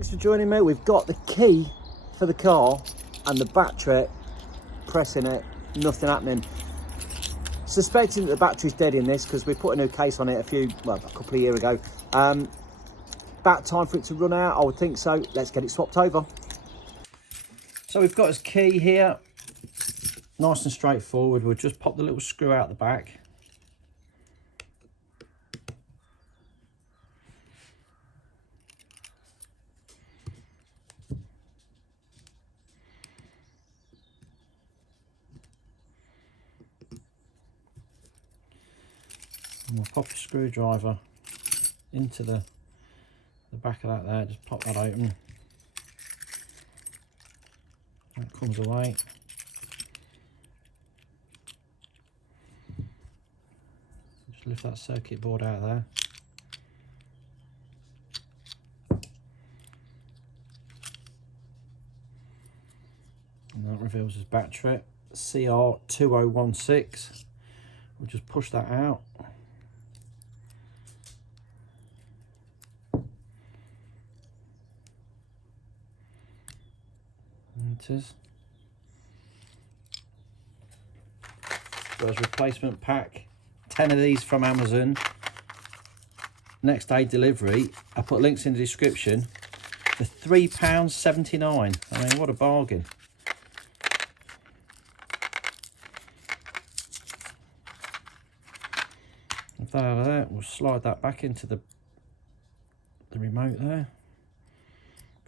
Thanks for joining me. We've got the key for the car and the battery, pressing it, nothing happening. Suspecting that the battery's dead in this because we put a new case on it a couple of years ago. About time for it to run out, I would think so. Let's get it swapped over. So we've got his key here, nice and straightforward. We'll just pop the little screw out the back. And we'll pop a screwdriver into the back of that there, just pop that open. That comes away. Just lift that circuit board out of there. And that reveals his battery, CR2016. We'll just push that out. It is. There's replacement pack, 10 of these from Amazon, next day delivery. I put links in the description for £3.79. I mean, what a bargain. With that out of there, we'll slide that back into the remote there,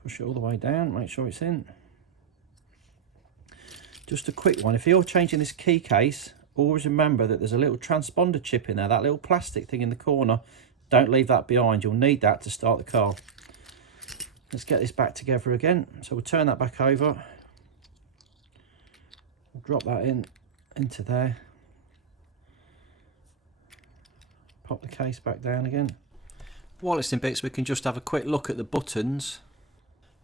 push it all the way down, make sure it's in. Just a quick one, if you're changing this key case, always remember that there's a little transponder chip in there, that little plastic thing in the corner. Don't leave that behind, you'll need that to start the car. Let's get this back together again. So we'll turn that back over. We'll drop that into there. Pop the case back down again. While it's in bits, we can just have a quick look at the buttons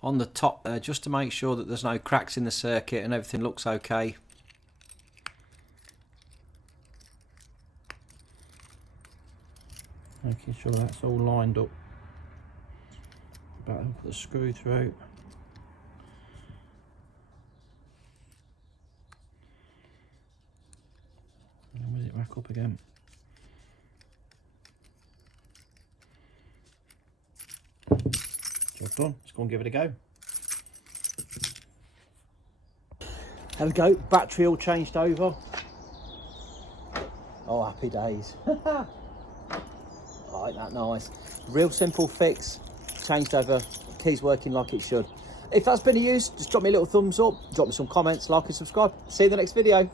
on the top there, just to make sure that there's no cracks in the circuit and everything looks okay. Making sure that's all lined up. About to put the screw through. And whiz it back up again. Job done. Let's go and give it a go. There we go, battery all changed over. Oh, happy days. I like that, nice. Real simple fix, changed over, key's working like it should. If that's been of use, just drop me a little thumbs up, drop me some comments, like and subscribe. See you in the next video.